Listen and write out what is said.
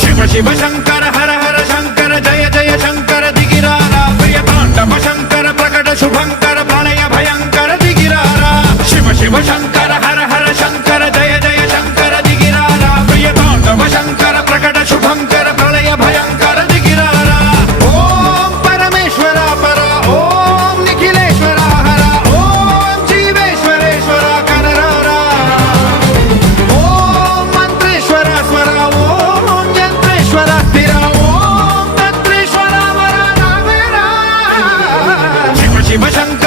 शिव शिव शंकर हर हर शंकर जय जय शंकर दिगिरारा प्रिय तांडव शंकर प्रकट शुभंकर प्रणय भयंकर दिगिरारा शिव शिव शंकर हर हर शंकर जय जय शंकर दिगिरारा प्रिय तांडव शंकर प्रकट शुभंकर प्रणय भयंकर दिगिरारा ओम परमेश्वरा परा ओम निखिलेश्वरा हरा ओम जीवेश्वरेश्वरा कररारा ओम मंत्रेश्वरा स्वरा ओम यंत्रेश्वरा स्थिरा ओम तंत्रेश्वरा वरा नावेरा शिव शिव शंकर